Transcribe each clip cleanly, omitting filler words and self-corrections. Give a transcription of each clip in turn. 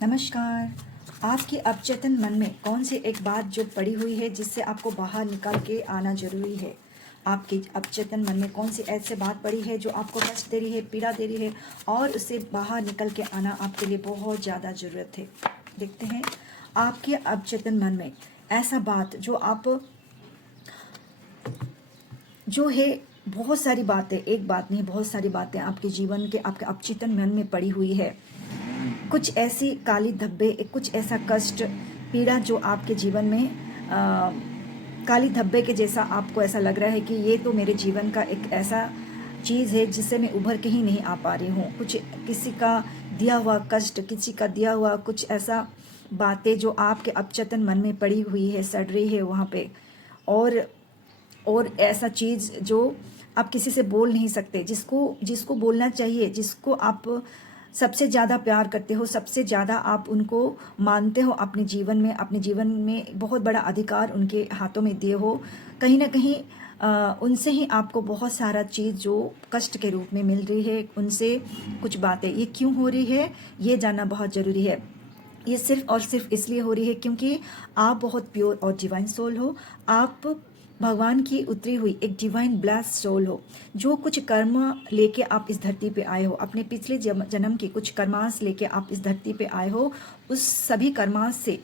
नमस्कार। आपके अवचेतन मन में कौन सी एक बात जो पड़ी हुई है जिससे आपको बाहर निकल के आना जरूरी है? आपके अवचेतन मन में कौन सी ऐसी बात पड़ी है जो आपको कष्ट दे रही है, पीड़ा दे रही है और उससे बाहर निकल के आना आपके लिए बहुत ज़्यादा ज़रूरत है? देखते हैं आपके अवचेतन मन में ऐसा बात जो है। बहुत सारी बातें, एक बात नहीं, बहुत सारी बातें आपके जीवन के आपके अवचेतन मन में पड़ी हुई है। कुछ ऐसी काली धब्बे, कुछ ऐसा कष्ट, पीड़ा जो आपके जीवन में काली धब्बे के जैसा आपको ऐसा लग रहा है कि ये तो मेरे जीवन का एक ऐसा चीज़ है जिससे मैं उभर के ही नहीं आ पा रही हूँ। कुछ किसी का दिया हुआ कष्ट, किसी का दिया हुआ कुछ ऐसा बातें जो आपके अवचेतन मन में पड़ी हुई है, सड़ रही है वहाँ पे। और ऐसा चीज़ जो आप किसी से बोल नहीं सकते, जिसको बोलना चाहिए, जिसको आप सबसे ज़्यादा प्यार करते हो, सबसे ज़्यादा आप उनको मानते हो अपने जीवन में बहुत बड़ा अधिकार उनके हाथों में दिए हो। कहीं ना कहीं उनसे ही आपको बहुत सारा चीज़ जो कष्ट के रूप में मिल रही है, उनसे कुछ बातें ये क्यों हो रही है ये जानना बहुत ज़रूरी है। ये सिर्फ और सिर्फ इसलिए हो रही है क्योंकि आप बहुत प्योर और डिवाइन सोल हो। आप भगवान की उतरी हुई एक डिवाइन ब्लेस्ड सोल हो। जो कुछ कर्म लेके आप इस धरती पे आए हो, अपने पिछले जन्म के कुछ कर्मांश लेके आप इस धरती पे आए हो, उस सभी कर्मांश से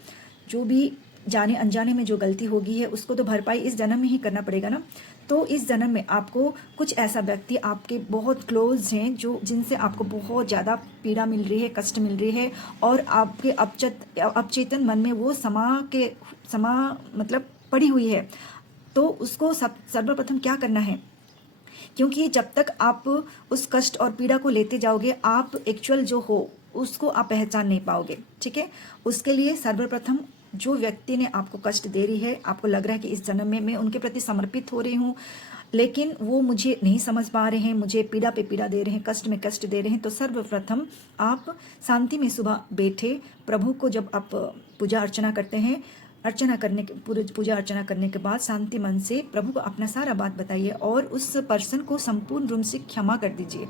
जो भी जाने अनजाने में जो गलती होगी है उसको तो भरपाई इस जन्म में ही करना पड़ेगा ना। तो इस जन्म में आपको कुछ ऐसा व्यक्ति आपके बहुत क्लोज हैं जो जिनसे आपको बहुत ज़्यादा पीड़ा मिल रही है, कष्ट मिल रही है और आपके अवचेतन मन में वो समा मतलब पड़ी हुई है। तो उसको सर्वप्रथम क्या करना है, क्योंकि जब तक आप उस कष्ट और पीड़ा को लेते जाओगे आप एक्चुअल जो हो उसको आप पहचान नहीं पाओगे। ठीक है, उसके लिए सर्वप्रथम जो व्यक्ति ने आपको कष्ट दे रही है, आपको लग रहा है कि इस जन्म में मैं उनके प्रति समर्पित हो रही हूँ लेकिन वो मुझे नहीं समझ पा रहे हैं, मुझे पीड़ा पे पीड़ा दे रहे हैं, कष्ट में कष्ट दे रहे हैं, तो सर्वप्रथम आप शांति में सुबह बैठे प्रभु को जब आप पूजा अर्चना करते हैं, पूजा अर्चना करने के बाद शांति मन से प्रभु को अपना सारा बात बताइए और उस पर्सन को संपूर्ण रूप से क्षमा कर दीजिए।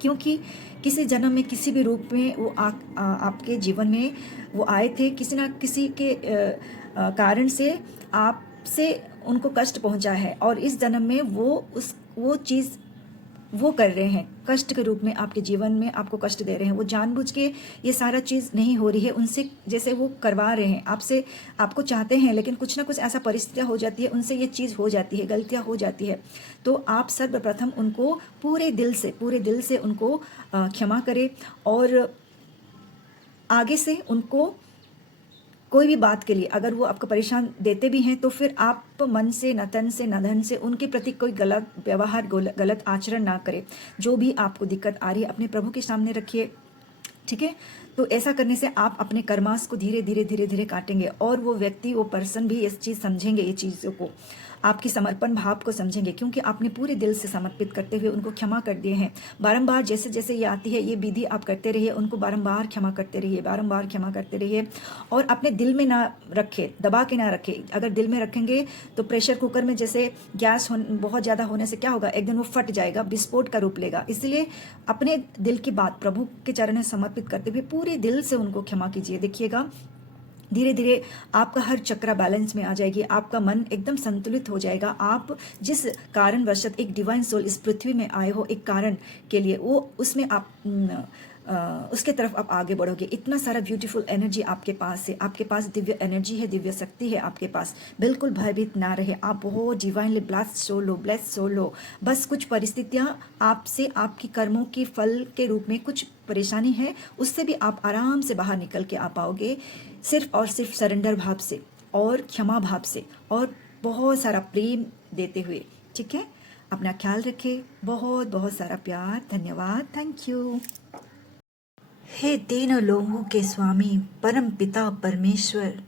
क्योंकि किसी जन्म में किसी भी रूप में वो आपके जीवन में वो आए थे, किसी ना किसी के कारण से आपसे उनको कष्ट पहुंचा है और इस जन्म में वो चीज़ वो कर रहे हैं, कष्ट के रूप में आपके जीवन में आपको कष्ट दे रहे हैं। वो जानबूझ के ये सारा चीज़ नहीं हो रही है उनसे, जैसे वो करवा रहे हैं आपसे, आपको चाहते हैं लेकिन कुछ ना कुछ ऐसा परिस्थितियाँ हो जाती है, उनसे ये चीज़ हो जाती है, गलतियाँ हो जाती है। तो आप सर्वप्रथम उनको पूरे दिल से उनको क्षमा करें और आगे से उनको कोई भी बात के लिए अगर वो आपको परेशान देते भी हैं तो फिर आप मन से, न तन से, न धन से उनके प्रति कोई गलत व्यवहार, गलत आचरण ना करें। जो भी आपको दिक्कत आ रही है अपने प्रभु के सामने रखिए। ठीक है, तो ऐसा करने से आप अपने कर्मास को धीरे धीरे काटेंगे और वो व्यक्ति, वो पर्सन भी इस चीज़ समझेंगे, ये चीज़ों को, आपकी समर्पण भाव को समझेंगे क्योंकि आपने पूरे दिल से समर्पित करते हुए उनको क्षमा कर दिए हैं। बारंबार जैसे जैसे ये आती है ये विधि आप करते रहिए, उनको बारंबार क्षमा करते रहिए, बारंबार क्षमा करते रहिए और अपने दिल में ना रखे, दबा के ना रखे। अगर दिल में रखेंगे तो प्रेशर कुकर में जैसे गैस बहुत ज़्यादा होने से क्या होगा, एक दिन वो फट जाएगा, विस्फोट का रूप लेगा। इसलिए अपने दिल की बात प्रभु के चरण में समर्पित करते हुए पूरे दिल से उनको क्षमा कीजिए। देखिएगा धीरे धीरे आपका हर चक्र बैलेंस में आ जाएगी, आपका मन एकदम संतुलित हो जाएगा। आप जिस कारणवश एक डिवाइन सोल इस पृथ्वी में आए हो, एक कारण के लिए, वो उसमें आप उसके तरफ आप आगे बढ़ोगे। इतना सारा ब्यूटीफुल एनर्जी आपके पास है, आपके पास दिव्य एनर्जी है, दिव्य शक्ति है आपके पास। बिल्कुल भयभीत ना रहे, आप बहुत डिवाइनली ब्लेस्ड सोल हो, ब्लेस्ड सोल हो। बस कुछ परिस्थितियाँ आपसे, आपकी कर्मों के फल के रूप में कुछ परेशानी है, उससे भी आप आराम से बाहर निकल के आ पाओगे, सिर्फ और सिर्फ सरेंडर भाव से और क्षमा भाव से और बहुत सारा प्रेम देते हुए। ठीक है, अपना ख्याल रखें, बहुत बहुत सारा प्यार, धन्यवाद, थैंक यू। हे तीनों लोगों के स्वामी परम पिता परमेश्वर,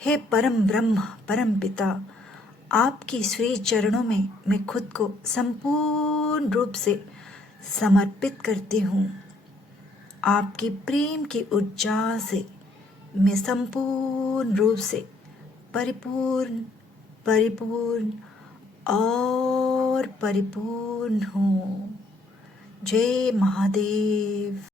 हे परम ब्रह्म परम पिता, आपकी श्री चरणों में मैं खुद को संपूर्ण रूप से समर्पित करती हूँ। आपकी प्रेम की ऊर्जा से मैं संपूर्ण रूप से परिपूर्ण परिपूर्ण और परिपूर्ण हूँ। जय महादेव।